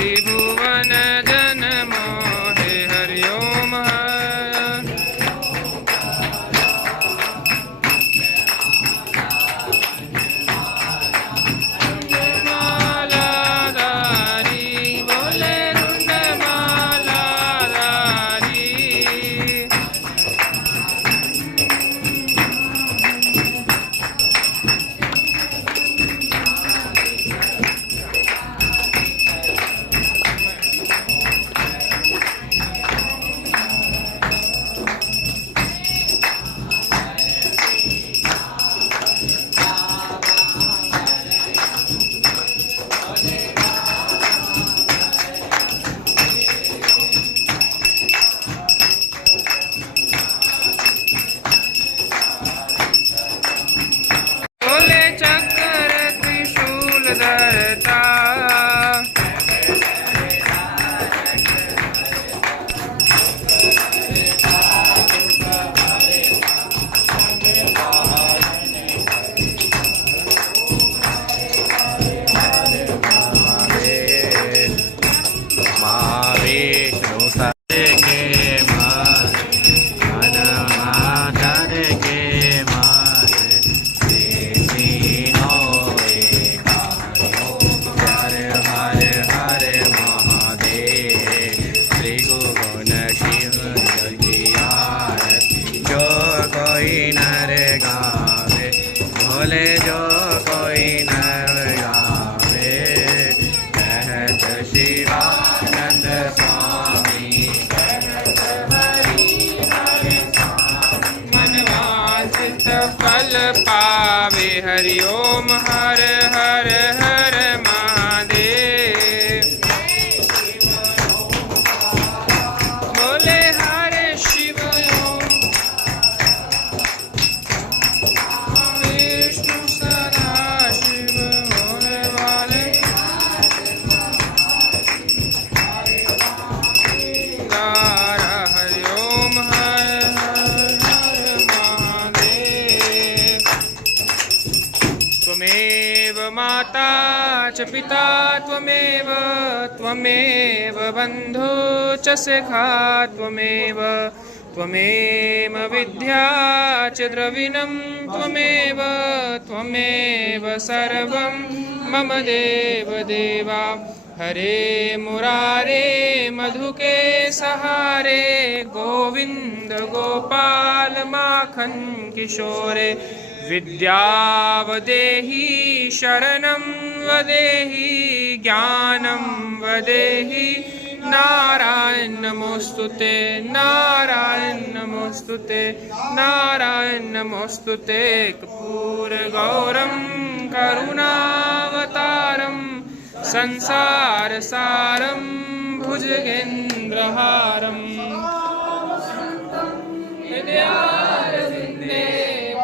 त्रिभुवन जन मोहे हरि ओम हरि ओम हर हर हर महादेव बोले हरे शिव विष्णु सदा शिव भोले वाले हरि ओम हर हर हर महादेव त्वमेव माता च पिता त्वमेव त्वमेव बन्धु च सखा त्वमेव त्वमेव विद्या च द्रविणं त्वमेव त्वमेव सर्वं मम देव देवा हरे मुरारे मधुके सहारे गोविंद गोपाल माखन किशोरे विद्यावदेहि शरणं वदेहि ज्ञानं वदेहि नारायण नमोस्तुते नारायण नमोस्तुते नारायण नमोस्तुते कर्पूर गौरं करुणावतारं संसार सारं भुजगेन्द्रहारं विद्यारविन्दे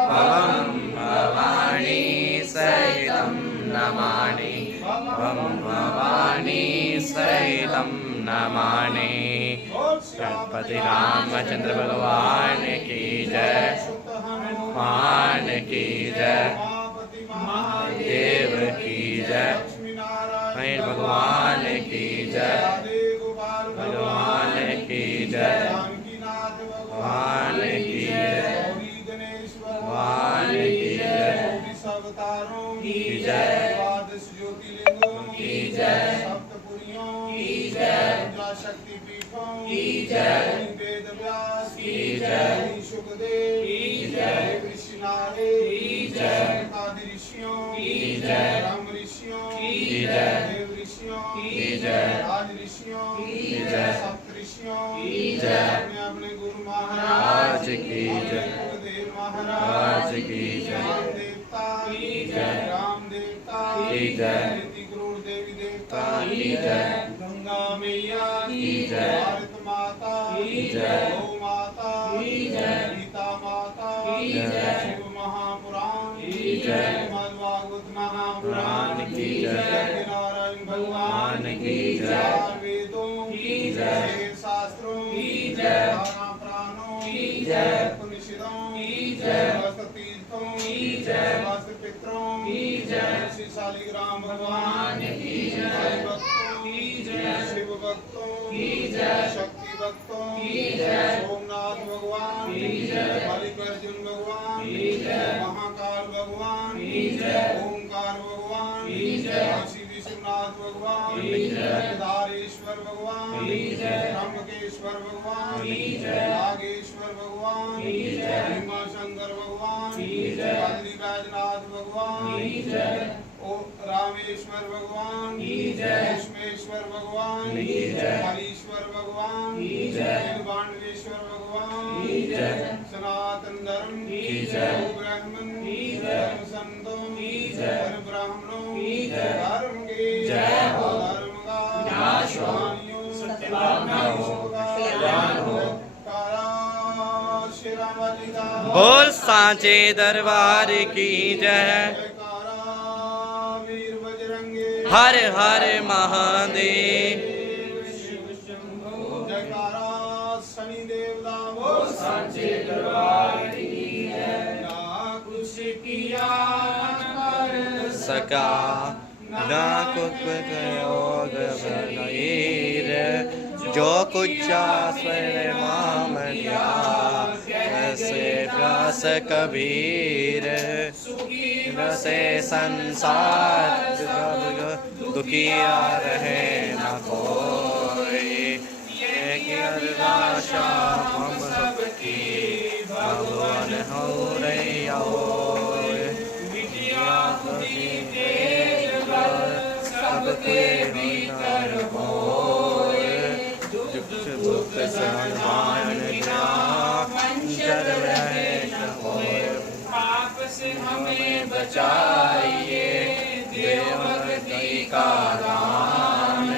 भवं भवानी सहितं नमामि भवानी सहितं नमामि। गणपति रामचंद्र भगवान की जय मान की जय महादेव की जय भगवान की जय भगवान की जय भगवान की जय भगवान की जय की जय की जय की जय शक्तिपीठों की जय वेद व्यास की जय सुखदेव की जय ऋषिनारे की जय आदि ऋषियों की जय राम ऋषियों की जय देव ऋषियों की जय आदि ऋषियों की जय सप्त ऋषियों की जय अपने गुरु महाराज की जय देव महाराज की जय देवता की जय राम देवता की जय गुरु देवी देवता की जय गंगा मैया की जय भारत माता की जय गौ माता की जय गीता माता की जय शिव महापुराण की जय भागवत महापुराण की जय नारायण भगवान की जय वेदों की जय शास्त्रों की जय प्राणों की जय उपनिषदों की जय तीर्थों की जय पितरों की जय श्री शालिग्राम भगवान की जय भक्तों की जय शक्ति भक्तों सोमनाथ भगवान मल्लिकार्जुन भगवान महाकाल भगवान ओमकार भगवान काशी विश्वनाथ भगवान केदारेश्वर भगवान त्र्यंबकेश्वर भगवान नागेश्वर भगवान भीमाशंकर भगवान बद्री बैजनाथ भगवान ओ रामेश्वर भगवान विष्णुश्वर भगवान हरीश्वर भगवान नीलकंठेश्वर भगवान सनातन धर्म ब्राह्मण धर्म संतों धर्म ब्राह्मणों धर्म के धर्म का बोल सांचे दरबार की जय। वीर बजरंगे हर हर महादेव। जयकारा शनि देवता बोल सांचे दरबार की जय। ना कुछ किया न कर सका ना कुछ योग बनाईर जो कुछ स्वयं मामनिया ऐसे प्यास कबीर से संसार दुखिया रहे न कोई आशा हम सबकी भगवान हो रही सबके भीतर होए दुख संभान मंजर रहे न होए पाप से हमें बचाइए देवर कई का दान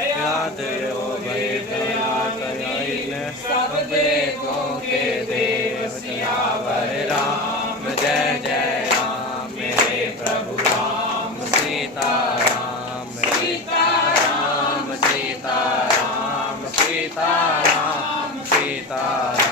याद हो गए दया कयाइन सब बेटों के देव सियावर राम जय जय राम मेरे प्रभु राम सीताराम सीताराम सीताराम सीताराम सीताराम।